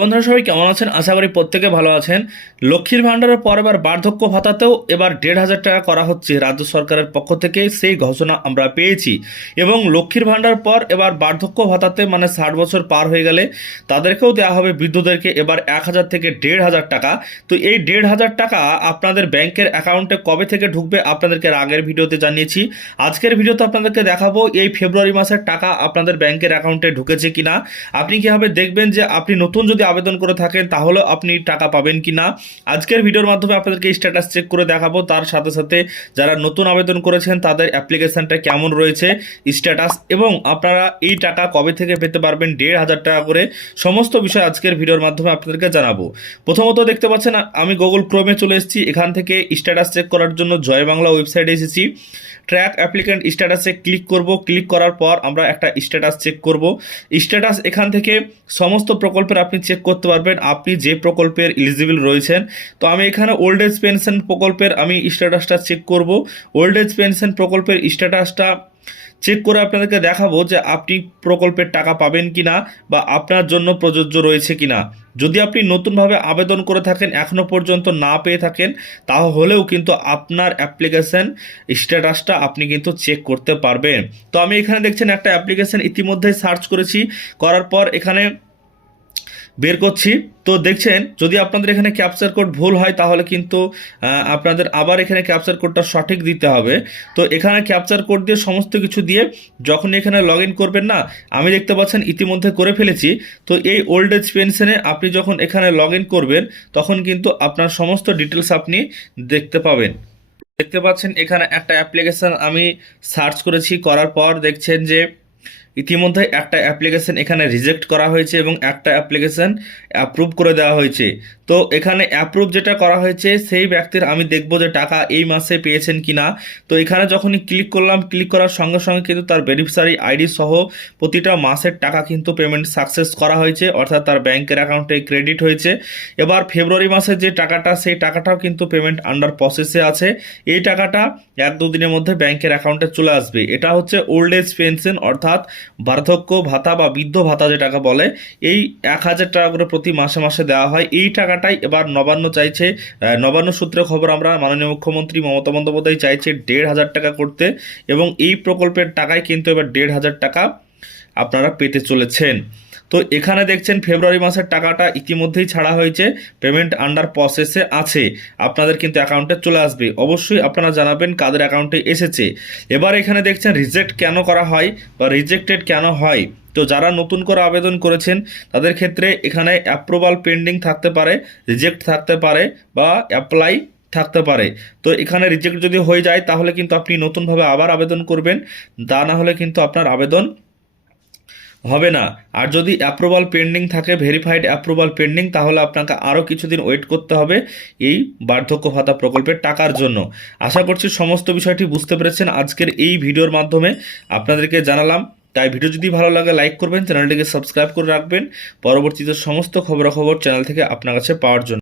বন্ধুরা সবাই কেমন আছেন? আশা করি প্রত্যেকে ভালো আছেন। লক্ষ্মীর ভাণ্ডারের পর এবার বার্ধক্য ভাতাতেও এবার ১,৫০০ টাকা করা হচ্ছে রাজ্য সরকারের পক্ষ থেকে, সেই ঘোষণা আমরা পেয়েছি। এবং লক্ষ্মীর ভাণ্ডার পর এবার বার্ধক্য ভাতাতে মানে ৬০ বছর পার হয়ে গেলে তাদেরকেও দেওয়া হবে, বৃদ্ধদেরকে এবার ১,০০০ থেকে ১,৫০০ টাকা। তো এই ১,৫০০ টাকা আপনাদের ব্যাংকের অ্যাকাউন্টে কবে থেকে ঢুকবে আপনাদেরকে আগের ভিডিওতে জানিয়েছি। আজকের ভিডিওতে আপনাদেরকে দেখাবো এই ফেব্রুয়ারি মাসের টাকা আপনাদের ব্যাংকের অ্যাকাউন্টে ঢুকেছে কিনা। আপনি কীভাবে দেখবেন যে আপনি নতুন যদি আবেদন করে থাকেন তাহলে আপনি টাকা পাবেন কি না। আজকের ভিডিওর মাধ্যমে আপনাদেরকে স্ট্যাটাস চেক করে দেখাবো, তার সাথে সাথে যারা নতুন আবেদন করেছেন তাদের অ্যাপ্লিকেশনটা কেমন রয়েছে স্ট্যাটাস, এবং আপনারা এই টাকা কবে থেকে পেতে পারবেন ১,৫০০ টাকা করে, সমস্ত বিষয় আজকের ভিডিওর মাধ্যমে আপনাদেরকে জানাবো। প্রথমত দেখতে পাচ্ছেন আমি গুগল ক্রোমে চলে এসেছি। এখান থেকে স্ট্যাটাস চেক করার জন্য জয় বাংলা ওয়েবসাইটে এসেছি। ট্র্যাক অ্যাপ্লিকেন্ট স্ট্যাটাসে ক্লিক করব। ক্লিক করার পর আমরা একটা স্ট্যাটাস চেক করব। স্ট্যাটাস এখান থেকে সমস্ত প্রকল্পের আপনি চেক করতে পারবেন আপনি যে প্রকল্পের এলিজিবল রয়েছেন। তো আমি এখানে ওল্ড এজ পেনশন প্রকল্পের আমি স্ট্যাটাসটা চেক করব। ওল্ড এজ পেনশন প্রকল্পের স্ট্যাটাসটা চেক করে আপনাদেরকে দেখাবো যে আপনি প্রকল্পের টাকা পাবেন কি না বা আপনার জন্য প্রযোজ্য রয়েছে কি না। যদি আপনি নতুনভাবে আবেদন করে থাকেন এখনও পর্যন্ত না পেয়ে থাকেন তাহলেও কিন্তু আপনার অ্যাপ্লিকেশন স্ট্যাটাসটা আপনি কিন্তু চেক করতে পারবেন। তো আমি এখানে দেখছেন একটা অ্যাপ্লিকেশন ইতিমধ্যেই সার্চ করেছি, করার পর এখানে বের করছি। তো দেখছেন যদি আপনাদের এখানে ক্যাপচার কোড ভুল হয় তাহলে কিন্তু আপনাদের আবার এখানে ক্যাপচার কোডটা সঠিক দিতে হবে। তো এখানে ক্যাপচার কোড দিয়ে সমস্ত কিছু দিয়ে যখন এখানে লগ ইন করবেন না, আমি দেখতে পাচ্ছেন ইতিমধ্যে করে ফেলেছি। তো এই ওল্ড এজ পেনশনে আপনি যখন এখানে লগ ইন করবেন তখন কিন্তু আপনার সমস্ত ডিটেলস আপনি দেখতে পাবেন। দেখতে পাচ্ছেন এখানে একটা অ্যাপ্লিকেশান আমি সার্চ করেছি, করার পর দেখছেন যে ইতিমধ্যে একটা অ্যাপ্লিকেশন এখানে রিজেক্ট করা হয়েছে এবং একটা অ্যাপ্লিকেশন অ্যাপ্রুভ করে দেওয়া হয়েছে। তো এখানে অ্যাপ্রুভ যেটা করা হয়েছে সেই ব্যক্তির আমি দেখব যে টাকা এই মাসে পেয়েছেন কি না। তো এখানে যখনই ক্লিক করলাম, ক্লিক করার সঙ্গে সঙ্গে কিন্তু তার বেনিফিশিয়ারি আইডি সহ প্রতিটা মাসের টাকা কিন্তু পেমেন্ট সাকসেস করা হয়েছে, অর্থাৎ তার ব্যাংকের অ্যাকাউন্টে ক্রেডিট হয়েছে। এবার ফেব্রুয়ারি মাসের যে টাকাটা সেই টাকাটাও কিন্তু পেমেন্ট আন্ডার প্রসেসে আছে। এই টাকাটা ১-২ দিনের মধ্যে ব্যাংকের অ্যাকাউন্টে চলে আসবে। এটা হচ্ছে ওল্ড এজ পেনশন, অর্থাৎ বার্ধক্য ভাতা বা বৃদ্ধ ভাতা যেটাকে বলে, এই ১,০০০ টাকা করে প্রতি মাসে মাসে দেওয়া হয়। এই টাকাটাই এবার নবান্ন চাইছে। নবান্ন সূত্রে খবর আমরা মাননীয় মুখ্যমন্ত্রী মমতা বন্দ্যোপাধ্যায় চাইছে ১,৫০০ টাকা করতে, এবং এই প্রকল্পের টাকায় কিন্তু এবার ১,৫০০ টাকা আপনারা পেতে চলেছেন। তো এখানে দেখছেন ফেব্রুয়ারি মাসের টাকাটা ইতিমধ্যেই ছাড়া হয়েছে, পেমেন্ট আন্ডার প্রসেসে আছে, আপনাদের কিন্তু অ্যাকাউন্টে চলে আসবে। অবশ্যই আপনারা জানাবেন কাদের অ্যাকাউন্টে এসেছে। এবার এখানে দেখছেন রিজেক্ট কেন করা হয় বা রিজেক্টেড কেন হয়। তো যারা নতুন করে আবেদন করেছেন তাদের ক্ষেত্রে এখানে অ্যাপ্রুভাল পেন্ডিং থাকতে পারে, রিজেক্ট থাকতে পারে বা অ্যাপ্লাই থাকতে পারে। তো এখানে রিজেক্ট যদি হয়ে যায় তাহলে কিন্তু আপনি নতুনভাবে আবার আবেদন করবেন, তা না হলে কিন্তু আপনার আবেদন হবে না। আর যদি অ্যাপ্রুভাল পেন্ডিং থাকে, ভেরিফাইড অ্যাপ্রুভাল পেন্ডিং, তাহলে আপনাকে আরও কিছুদিন ওয়েট করতে হবে এই বার্ধক্য ভাতা প্রকল্পের টাকার জন্য। আশা করছি সমস্ত বিষয়টি বুঝতে পেরেছেন আজকের এই ভিডিওর মাধ্যমে আপনাদেরকে জানালাম। তাই ভিডিও যদি ভালো লাগে লাইক করবেন, চ্যানেলটিকে সাবস্ক্রাইব করে রাখবেন পরবর্তীতে সমস্ত খবরাখবর চ্যানেল থেকে আপনার কাছে পাওয়ার জন্য।